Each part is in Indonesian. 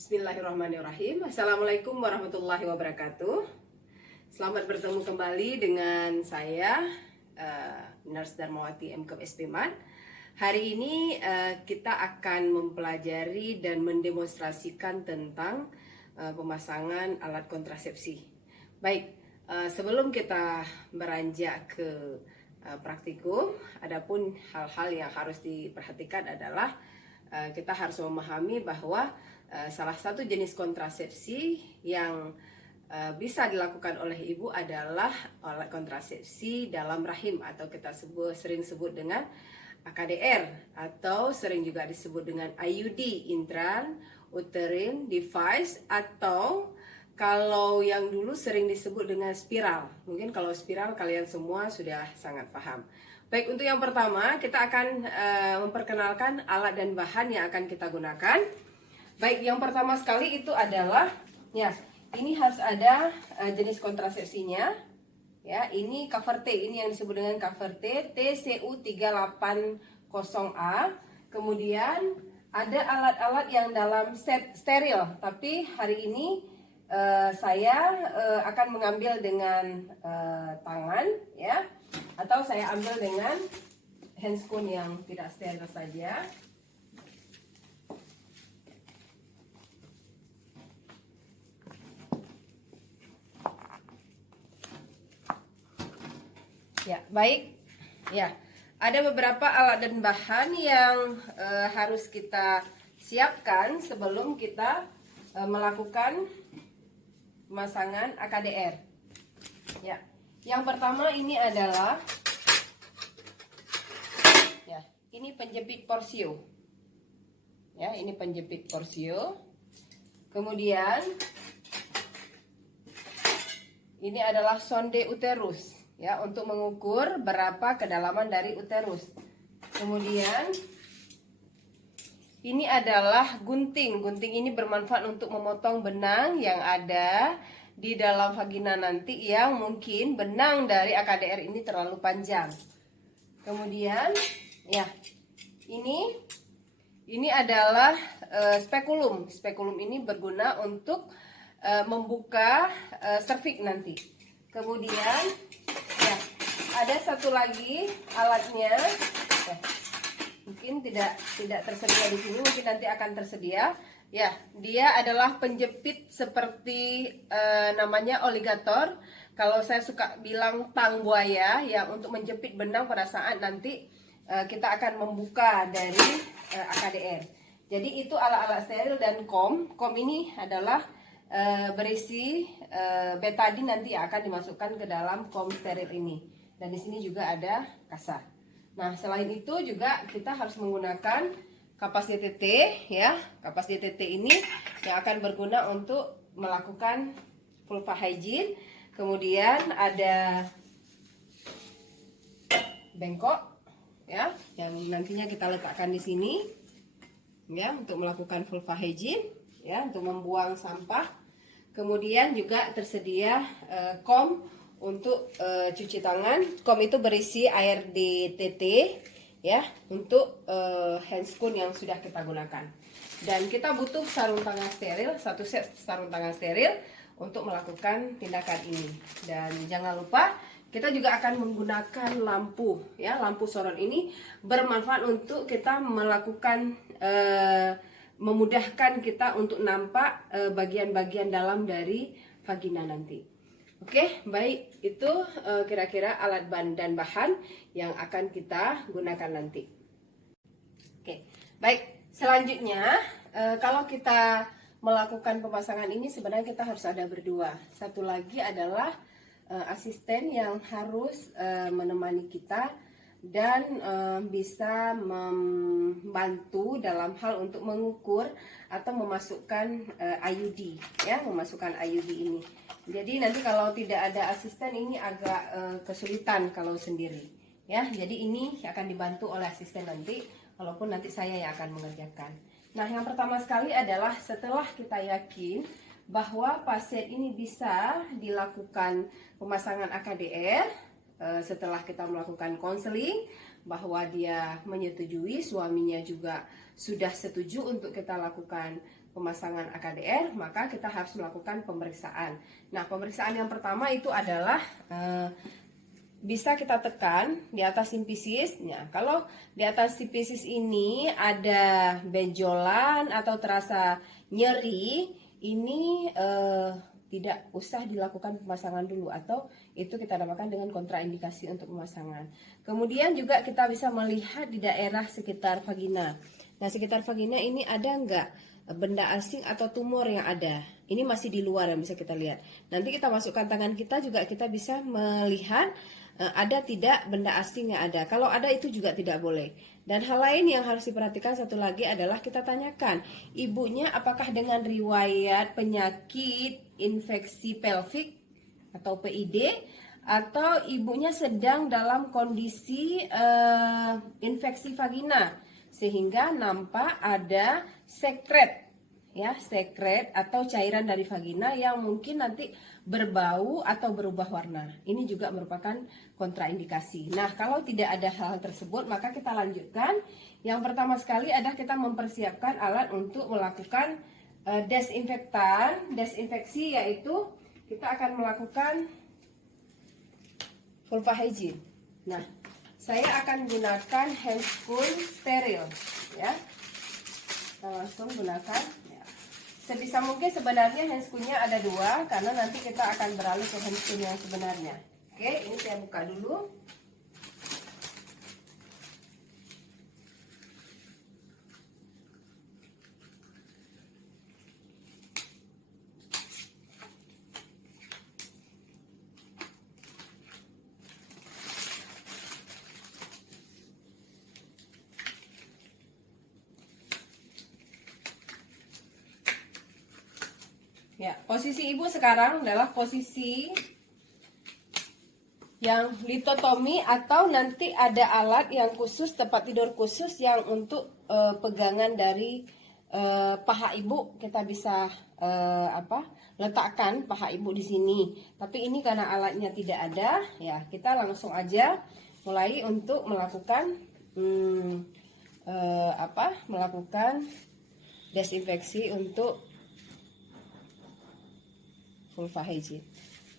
Bismillahirrahmanirrahim. Assalamualaikum warahmatullahi wabarakatuh. Selamat bertemu kembali dengan saya, Nurse Darmawati M.Com SPMAD. Hari ini kita akan mempelajari dan mendemonstrasikan tentang pemasangan alat kontrasepsi. Baik, sebelum kita beranjak ke praktikum, adapun hal-hal yang harus diperhatikan adalah kita harus memahami bahwa salah satu jenis kontrasepsi yang bisa dilakukan oleh ibu adalah alat kontrasepsi dalam rahim atau kita sering sebut dengan AKDR atau sering juga disebut dengan IUD, intrauterine device, atau kalau yang dulu sering disebut dengan spiral. Mungkin kalau spiral kalian semua sudah sangat paham. Baik, untuk yang pertama kita akan memperkenalkan alat dan bahan yang akan kita gunakan. Baik, yang pertama sekali itu adalah, ya, ini harus ada jenis kontrasepsinya. Ya, ini cover T, ini yang disebut dengan cover T, TCU380A. Kemudian ada alat-alat yang dalam set steril, tapi hari ini saya akan mengambil dengan tangan, ya, atau saya ambil dengan handscoon yang tidak steril saja. Ya, baik. Ya, ada beberapa alat dan bahan yang harus kita siapkan sebelum kita melakukan pemasangan AKDR. Ya, yang pertama ini adalah, ya, ini penjepit porsio. Ya, ini penjepit porsio. Kemudian ini adalah sonde uterus, ya, untuk mengukur berapa kedalaman dari uterus. Kemudian ini adalah gunting. Gunting ini bermanfaat untuk memotong benang yang ada di dalam vagina nanti yang mungkin benang dari AKDR ini terlalu panjang. Kemudian, ya, ini adalah spekulum. Spekulum ini berguna untuk membuka serviks nanti. Kemudian, ya, ada satu lagi alatnya. Mungkin tidak tersedia di sini, mungkin nanti akan tersedia. Ya, dia adalah penjepit seperti namanya oligator. Kalau saya suka bilang tang buaya, ya, untuk menjepit benang pada saat nanti kita akan membuka dari AKDR. Jadi itu alat-alat steril dan kom. Kom ini adalah berisi betadine nanti akan dimasukkan ke dalam kom steril ini. Dan di sini juga ada kasa. Nah, selain itu juga kita harus menggunakan kapas DTT, ya. Kapas DTT ini yang akan berguna untuk melakukan vulva hygiene. Kemudian ada bengkok, ya, yang nantinya kita letakkan di sini, ya, untuk melakukan vulva hygiene, ya, untuk membuang sampah. Kemudian juga tersedia kom untuk cuci tangan. Kom itu berisi air DTT, ya, untuk handscoon yang sudah kita gunakan. Dan kita butuh sarung tangan steril, satu set sarung tangan steril untuk melakukan tindakan ini. Dan jangan lupa kita juga akan menggunakan lampu, ya. Lampu sorot ini bermanfaat untuk kita melakukan memudahkan kita untuk nampak bagian-bagian dalam dari vagina nanti. Oke, baik, itu kira-kira alat dan bahan yang akan kita gunakan nanti. Oke, baik, selanjutnya kalau kita melakukan pemasangan ini sebenarnya kita harus ada berdua. Satu lagi adalah asisten yang harus menemani kita dan bisa membantu dalam hal untuk mengukur atau memasukkan IUD, ya, memasukkan IUD ini. Jadi nanti kalau tidak ada asisten ini agak kesulitan kalau sendiri, ya. Jadi ini akan dibantu oleh asisten nanti, walaupun nanti saya yang akan mengerjakan. Nah, yang pertama sekali adalah setelah kita yakin bahwa pasien ini bisa dilakukan pemasangan AKDR, setelah kita melakukan konseling, bahwa dia menyetujui, suaminya juga sudah setuju untuk kita lakukan pemasangan AKDR, maka kita harus melakukan pemeriksaan. Nah, pemeriksaan yang pertama itu adalah bisa kita tekan di atas simpisis. Nah, kalau di atas simpisis ini ada benjolan atau terasa nyeri, ini tidak usah dilakukan pemasangan dulu, atau itu kita namakan dengan kontraindikasi untuk pemasangan. Kemudian juga kita bisa melihat di daerah sekitar vagina. Nah, sekitar vagina ini ada enggak benda asing atau tumor yang ada? Ini masih di luar yang bisa kita lihat. Nanti kita masukkan tangan kita juga kita bisa melihat ada tidak benda asing yang ada. Kalau ada itu juga tidak boleh. Dan hal lain yang harus diperhatikan satu lagi adalah kita tanyakan ibunya apakah dengan riwayat penyakit infeksi pelvik atau PID, atau ibunya sedang dalam kondisi infeksi vagina sehingga nampak ada sekret, ya, sekret atau cairan dari vagina yang mungkin nanti berbau atau berubah warna. Ini juga merupakan kontraindikasi. Nah, kalau tidak ada hal tersebut, maka kita lanjutkan. Yang pertama sekali adalah kita mempersiapkan alat untuk melakukan desinfeksi, yaitu kita akan melakukan vulva hygiene. Nah, saya akan gunakan handscoon steril, ya. Kita langsung gunakan. Ya. Sebisa mungkin sebenarnya handscoonnya ada 2, karena nanti kita akan beralih ke handscoon yang sebenarnya. Oke, ini saya buka dulu. Ya, posisi ibu sekarang adalah posisi yang litotomi, atau nanti ada alat yang khusus, tempat tidur khusus yang untuk pegangan dari paha ibu. Kita bisa letakkan paha ibu di sini. Tapi ini karena alatnya tidak ada, ya kita langsung aja mulai untuk melakukan melakukan desinfeksi untuk vulva hygiene.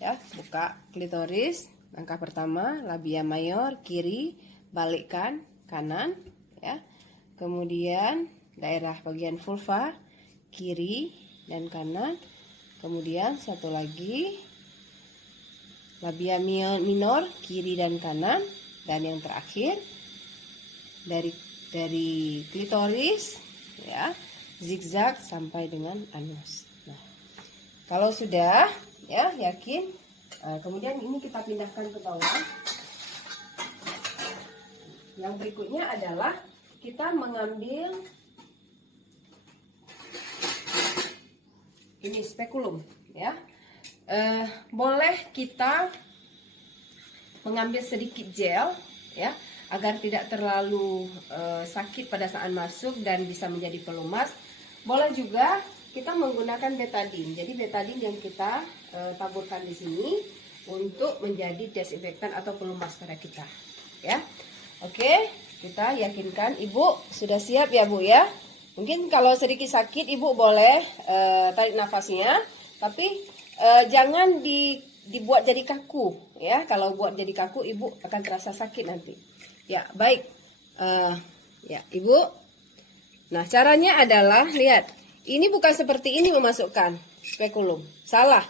Ya, buka klitoris. Langkah pertama, labia mayor kiri, balikkan kanan, ya. Kemudian daerah bagian vulva kiri dan kanan. Kemudian satu lagi labia minor kiri dan kanan, dan yang terakhir dari klitoris, ya, zigzag sampai dengan anus. Nah, kalau sudah, ya, yakin, kemudian ini kita pindahkan ke bawah. Yang berikutnya adalah kita mengambil ini spekulum, ya. Boleh kita mengambil sedikit gel, ya, agar tidak terlalu sakit pada saat masuk dan bisa menjadi pelumas. Boleh juga kita menggunakan betadine. Jadi betadine yang kita taburkan di sini untuk menjadi desinfektan atau pelumas pada kita, ya. Oke, kita yakinkan ibu sudah siap ya bu ya. Mungkin kalau sedikit sakit ibu boleh tarik nafasnya, tapi jangan dibuat jadi kaku, ya. Kalau buat jadi kaku ibu akan terasa sakit nanti. Ya baik, ya ibu. Nah caranya adalah lihat. Ini bukan seperti ini memasukkan spekulum. Salah.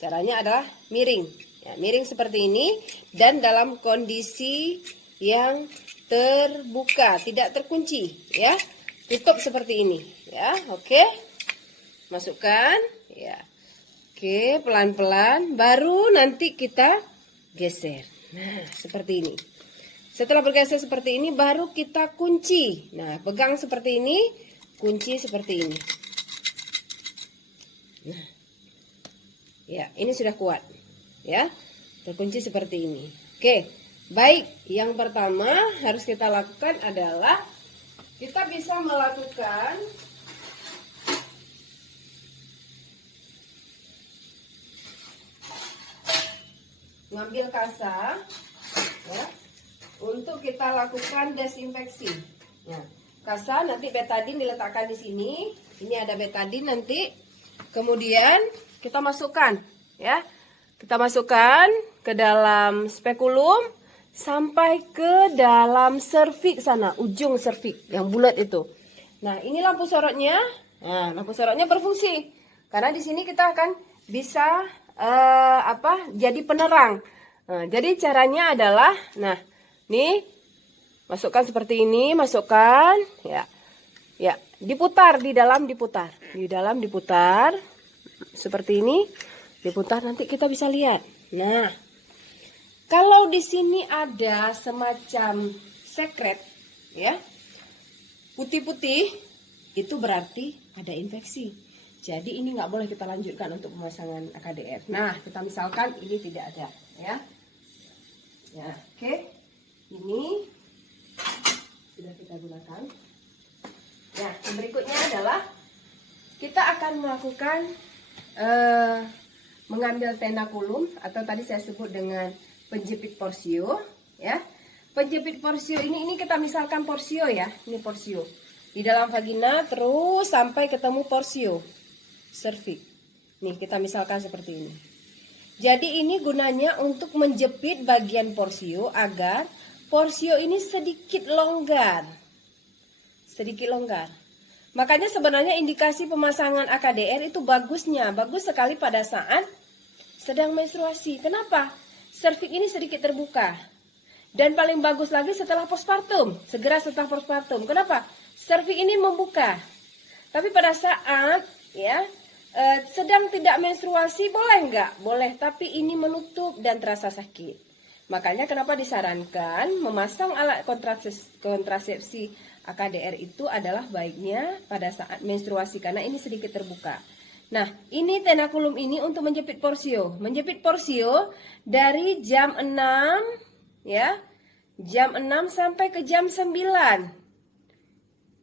Caranya adalah miring. Ya, miring seperti ini dan dalam kondisi yang terbuka, tidak terkunci, ya. Tutup seperti ini, ya. Oke. Masukkan, ya. Oke, pelan-pelan baru nanti kita geser. Nah, seperti ini. Setelah bergeser seperti ini baru kita kunci. Nah, pegang seperti ini. Kunci seperti ini. Nah, ya ini sudah kuat, ya, terkunci seperti ini. Oke, baik. Yang pertama harus kita lakukan adalah kita bisa melakukan ngambil kasa, ya, untuk kita lakukan desinfeksi. Ya. Kasa nanti betadine diletakkan di sini, ini ada betadin nanti. Kemudian kita masukkan ya. Kita masukkan ke dalam spekulum sampai ke dalam serviks sana, ujung serviks yang bulat itu. Nah, ini lampu sorotnya. Nah, lampu sorotnya berfungsi karena di sini kita akan bisa jadi penerang. Nah, jadi caranya adalah, nah, nih masukkan seperti ini, masukkan ya. Ya, diputar di dalam diputar seperti ini. Diputar nanti kita bisa lihat. Nah, kalau di sini ada semacam sekret ya, putih-putih, itu berarti ada infeksi. Jadi ini nggak boleh kita lanjutkan untuk pemasangan AKDR. Nah, kita misalkan ini tidak ada ya. Ya, oke. Ini sudah kita gunakan. Nah, yang berikutnya adalah kita akan melakukan mengambil tenakulum atau tadi saya sebut dengan penjepit porsio ya. Penjepit porsio ini kita misalkan porsio ya, ini porsio. Di dalam vagina terus sampai ketemu porsio serviks. Nih, kita misalkan seperti ini. Jadi ini gunanya untuk menjepit bagian porsio agar porsio ini sedikit longgar. Sedikit longgar. Makanya sebenarnya indikasi pemasangan AKDR itu bagus sekali pada saat sedang menstruasi. Kenapa? Serviks ini sedikit terbuka. Dan paling bagus lagi setelah postpartum, segera setelah postpartum. Kenapa? Serviks ini membuka. Tapi pada saat ya sedang tidak menstruasi boleh nggak? Boleh, tapi ini menutup dan terasa sakit. Makanya kenapa disarankan memasang alat kontrasepsi AKDR itu adalah baiknya pada saat menstruasi karena ini sedikit terbuka. Nah, ini tenakulum ini untuk menjepit porsio. Menjepit porsio dari jam 6 ya. Jam 6 sampai ke jam 9.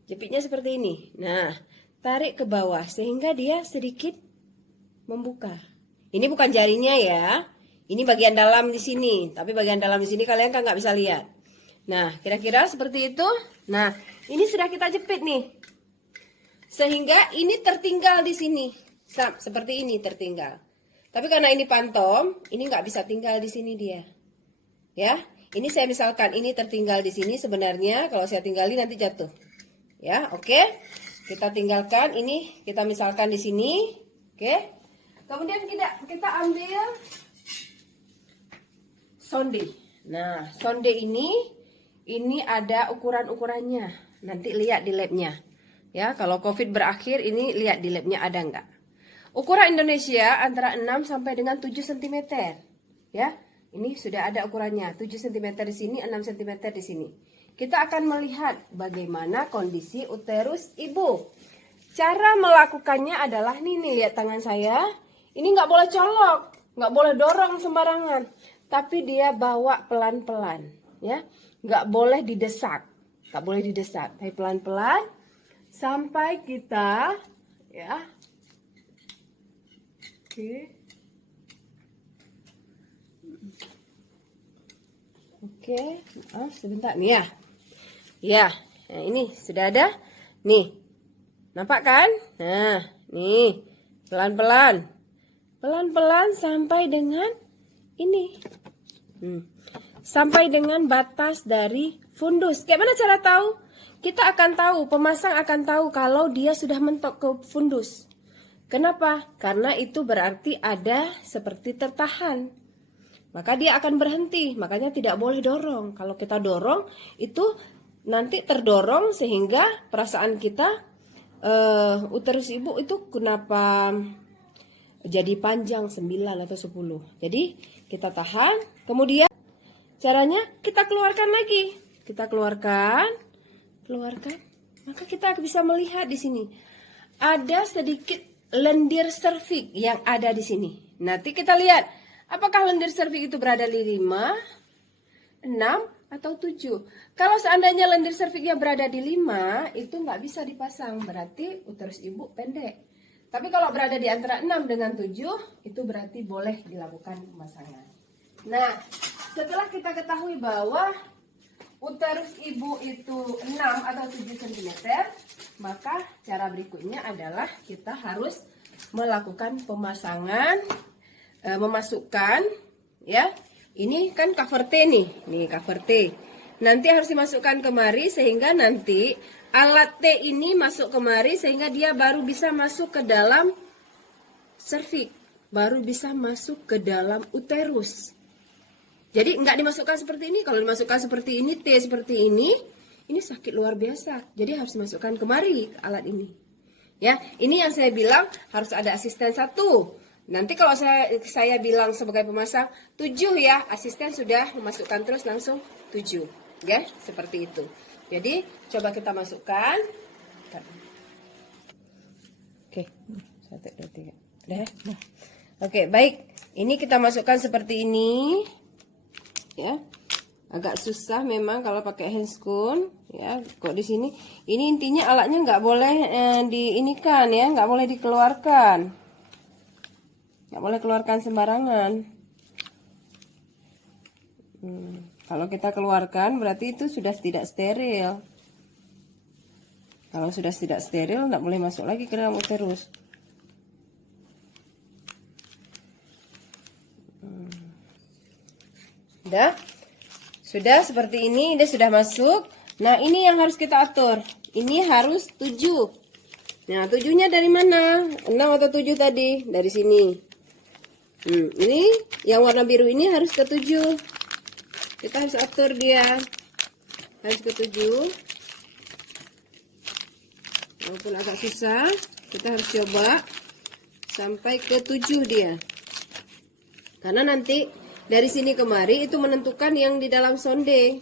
Jepitnya seperti ini. Nah, tarik ke bawah sehingga dia sedikit membuka. Ini bukan jarinya ya. Ini bagian dalam di sini, tapi bagian dalam di sini kalian kan nggak bisa lihat. Nah, kira-kira seperti itu. Nah, ini sudah kita jepit nih. Sehingga ini tertinggal di sini. Seperti ini tertinggal. Tapi karena ini pantom, ini nggak bisa tinggal di sini dia. Ya, ini saya misalkan ini tertinggal di sini sebenarnya kalau saya tinggalin nanti jatuh. Ya, oke. Kita tinggalkan ini, kita misalkan di sini. Oke. Kemudian kita ambil sonde. Nah, sonde ini ada ukuran-ukurannya. Nanti lihat di labnya. Ya, kalau COVID berakhir ini lihat di labnya ada nggak. Ukuran Indonesia antara 6 sampai dengan 7 cm. Ya, ini sudah ada ukurannya. 7 cm di sini, 6 cm di sini. Kita akan melihat bagaimana kondisi uterus ibu. Cara melakukannya adalah nih lihat tangan saya. Ini nggak boleh colok, nggak boleh dorong sembarangan. Tapi dia bawa pelan-pelan. Ya, nggak boleh didesak. Nggak boleh didesak. Tapi pelan-pelan sampai kita ya. Oke, sebentar nih ya. Ya, nah ini sudah ada. Nih, nampak kan? Nah, nih, pelan-pelan. Pelan-pelan sampai dengan ini. Sampai dengan batas dari fundus. Kayak mana cara tahu? Kita akan tahu, pemasang akan tahu kalau dia sudah mentok ke fundus. Kenapa? Karena itu berarti ada seperti tertahan. Maka dia akan berhenti. Makanya tidak boleh dorong. Kalau kita dorong, itu nanti terdorong sehingga perasaan kita, uterus ibu itu kenapa jadi panjang 9 atau 10. Jadi kita tahan. Kemudian caranya kita keluarkan lagi. Kita keluarkan. Maka kita bisa melihat di sini. Ada sedikit lendir serviks yang ada di sini. Nanti kita lihat apakah lendir serviks itu berada di 5, 6 atau 7. Kalau seandainya lendir serviksnya berada di 5, itu nggak bisa dipasang, berarti uterus ibu pendek. Tapi kalau berada di antara 6 dengan 7, itu berarti boleh dilakukan pemasangan. Nah, setelah kita ketahui bahwa uterus ibu itu 6 atau 7 cm, maka cara berikutnya adalah kita harus melakukan pemasangan, memasukkan, ya. Ini kan cover T nih cover T. Nanti harus dimasukkan kemari sehingga nanti alat T ini masuk kemari sehingga dia baru bisa masuk ke dalam serviks, baru bisa masuk ke dalam uterus. Jadi nggak dimasukkan seperti ini. Kalau dimasukkan seperti ini, T seperti ini sakit luar biasa. Jadi harus dimasukkan kemari alat ini. Ya, ini yang saya bilang harus ada asisten 1. Nanti kalau saya bilang sebagai pemasang 7 ya, asisten sudah memasukkan terus langsung 7. Ya, seperti itu. Jadi coba kita masukkan. Oke, 1, 2, 3. Udah ya? Oke, baik. Ini kita masukkan seperti ini. Ya, agak susah memang kalau pakai handscoon. Ya, kok di sini. Ini intinya alatnya nggak boleh diinikan ya, nggak boleh dikeluarkan. Nggak boleh keluarkan sembarangan. Kalau kita keluarkan berarti itu sudah tidak steril. Kalau sudah tidak steril nggak boleh masuk lagi ke dalam uterus. Sudah seperti ini, dia sudah masuk. Nah, ini yang harus kita atur. Ini harus 7. Nah, 7-nya dari mana? 6 atau 7 tadi? Dari sini. Ini yang warna biru ini harus ke 7. Kita harus atur dia. Harus ke 7. Walaupun agak susah, kita harus coba sampai ke 7 dia. Karena nanti dari sini kemari itu menentukan yang di dalam sonde.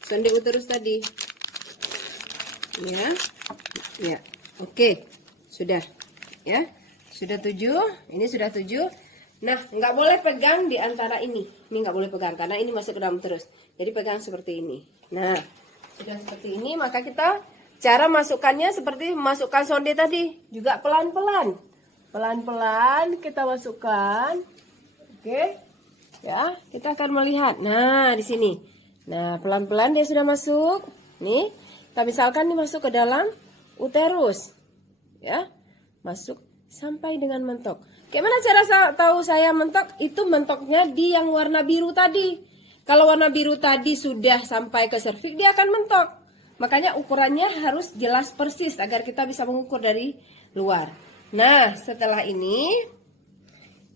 Sonde uterus tadi. Ya. Ya. Oke. Sudah. Ya. Sudah 7, ini sudah 7. Nah, nggak boleh pegang di antara ini. Ini nggak boleh pegang karena ini masuk ke dalam terus. Jadi pegang seperti ini. Nah, sudah seperti ini, maka kita cara masukkannya seperti memasukkan sonde tadi. Juga pelan-pelan. Pelan-pelan kita masukkan. Oke. Ya, kita akan melihat. Nah, di sini. Nah, pelan-pelan dia sudah masuk. Nih, kita misalkan ini masuk ke dalam uterus. Ya, masuk sampai dengan mentok. Gimana cara tahu saya mentok? Itu mentoknya di yang warna biru tadi. Kalau warna biru tadi sudah sampai ke serviks, dia akan mentok. Makanya ukurannya harus jelas persis agar kita bisa mengukur dari luar. Nah, setelah ini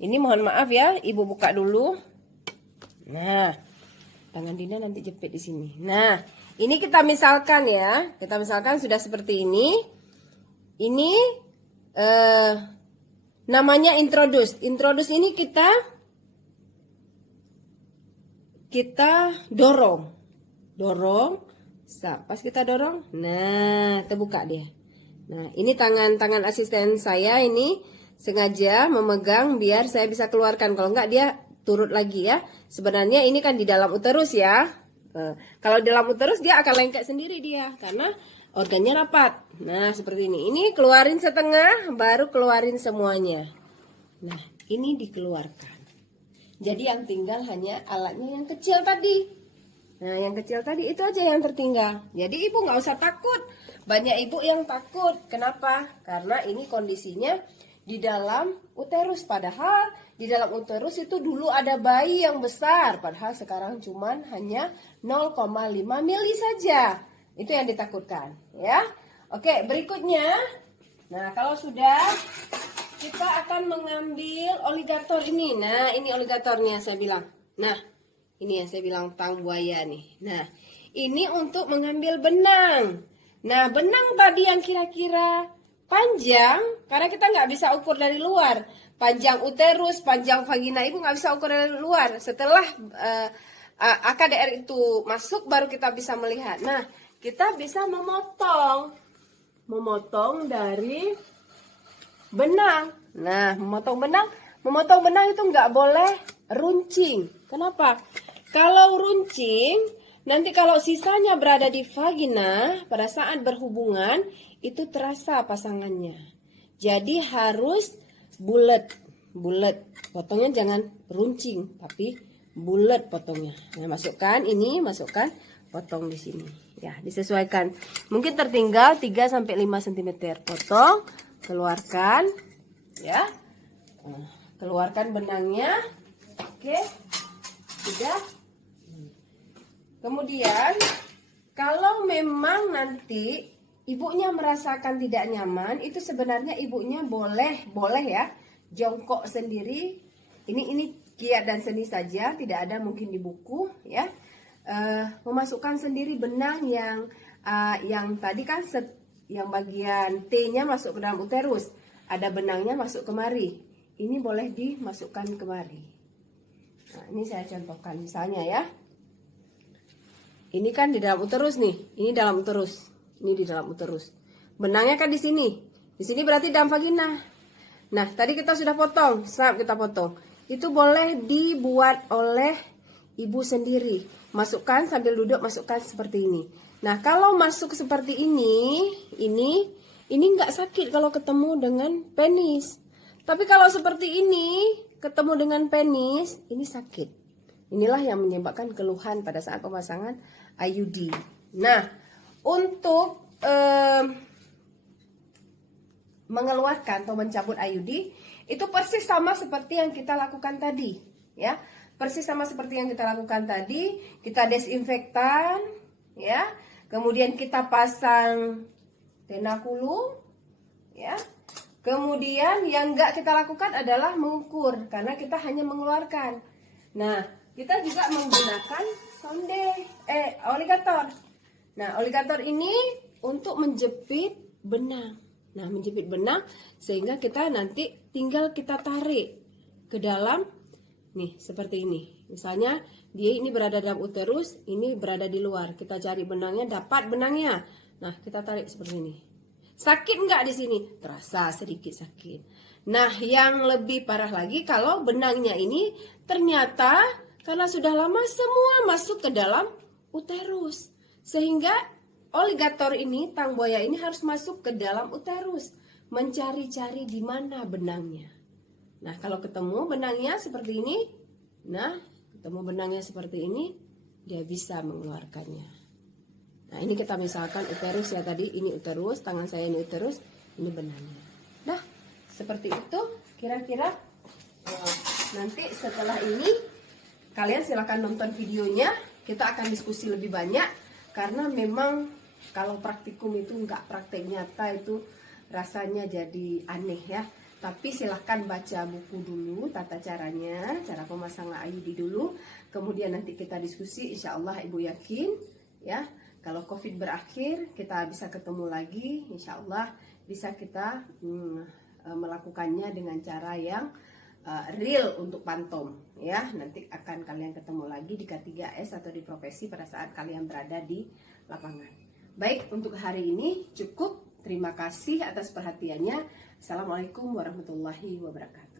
mohon maaf ya, Ibu buka dulu. Nah, tangan Dina nanti jepit di sini. Nah, ini kita misalkan ya, kita misalkan sudah seperti ini. Ini namanya introduce. Introduce ini kita dorong. Pas kita dorong, nah terbuka dia. Nah, ini tangan asisten saya ini sengaja memegang biar saya bisa keluarkan. Kalau enggak dia turut lagi ya. Sebenarnya ini kan di dalam uterus ya. Kalau di dalam uterus dia akan lengket sendiri dia karena organnya rapat. Nah, seperti ini. Ini keluarin setengah, baru keluarin semuanya. Nah, ini dikeluarkan. Jadi yang tinggal hanya alatnya yang kecil tadi. Nah, yang kecil tadi itu aja yang tertinggal. Jadi ibu nggak usah takut. Banyak ibu yang takut. Kenapa? Karena ini kondisinya di dalam uterus. Padahal di dalam uterus itu dulu ada bayi yang besar. Padahal sekarang cuman hanya 0,5 mili saja. Itu yang ditakutkan, ya. Oke, berikutnya. Nah, kalau sudah, kita akan mengambil oligator ini. Nah, ini oligatornya saya bilang. Nah, ini yang saya bilang tang buaya nih. Nah, ini untuk mengambil benang. Nah, benang tadi yang kira-kira panjang, karena kita nggak bisa ukur dari luar. Panjang uterus, panjang vagina ibu nggak bisa ukur dari luar. Setelah AKDR itu masuk, baru kita bisa melihat. Nah, kita bisa memotong dari benang. Nah, memotong benang itu nggak boleh runcing. Kenapa? Kalau runcing, nanti kalau sisanya berada di vagina pada saat berhubungan itu terasa pasangannya. Jadi harus bulat. Potongnya jangan runcing, tapi bulat potongnya. Nah, masukkan ini, masukkan. potong di sini. Ya, disesuaikan. Mungkin tertinggal 3 sampai 5 cm. Potong, keluarkan ya. Keluarkan benangnya. Oke. Sudah. Kemudian kalau memang nanti ibunya merasakan tidak nyaman, itu sebenarnya ibunya boleh ya jongkok sendiri. Ini kiat dan seni saja, tidak ada mungkin di buku ya. Memasukkan sendiri benang yang tadi kan yang bagian T-nya masuk ke dalam uterus, ada benangnya masuk kemari. Ini boleh dimasukkan kemari. Nah, ini saya contohkan misalnya ya. Ini kan di dalam uterus nih, ini dalam uterus, ini di dalam uterus. Benangnya kan di sini. Di sini berarti dalam vagina. Nah, tadi kita sudah potong, kita potong. Itu boleh dibuat oleh ibu sendiri. Masukkan sambil duduk, masukkan seperti ini. Nah, kalau masuk seperti ini nggak sakit kalau ketemu dengan penis. Tapi kalau seperti ini, ketemu dengan penis, ini sakit. Inilah yang menyebabkan keluhan pada saat pemasangan IUD. Nah, untuk mengeluarkan atau mencabut IUD, itu persis sama seperti yang kita lakukan tadi. Ya, persis sama seperti yang kita lakukan tadi. Kita desinfektan, ya. Kemudian kita pasang tenakulum, ya. Kemudian yang enggak kita lakukan adalah mengukur, karena kita hanya mengeluarkan. Nah, kita juga menggunakan oligator. Nah, oligator ini untuk menjepit benang. Nah, menjepit benang sehingga kita nanti tinggal kita tarik ke dalam, nih seperti ini. Misalnya dia ini berada dalam uterus, ini berada di luar. Kita cari benangnya, dapat benangnya. Nah, kita tarik seperti ini. Sakit nggak di sini? Terasa sedikit sakit. Nah, yang lebih parah lagi kalau benangnya ini ternyata karena sudah lama semua masuk ke dalam uterus. Sehingga oligator ini, tang buaya ini harus masuk ke dalam uterus. Mencari-cari di mana benangnya. Nah, kalau ketemu benangnya seperti ini, dia bisa mengeluarkannya. Nah, ini kita misalkan uterus ya tadi, ini uterus, tangan saya ini uterus, ini benangnya. Nah, seperti itu kira-kira. Nanti setelah ini kalian silahkan nonton videonya, kita akan diskusi lebih banyak. Karena memang kalau praktikum itu nggak praktek nyata itu rasanya jadi aneh ya. Tapi silahkan baca buku dulu, tata caranya, cara pemasangan IUD dulu. Kemudian nanti kita diskusi, insya Allah ibu yakin ya. Kalau COVID berakhir, kita bisa ketemu lagi, insya Allah bisa kita melakukannya dengan cara yang real untuk pantom ya. Nanti akan kalian ketemu lagi di K3S atau di profesi pada saat kalian berada di lapangan. Baik, untuk hari ini cukup. Terima kasih atas perhatiannya. Assalamualaikum warahmatullahi wabarakatuh.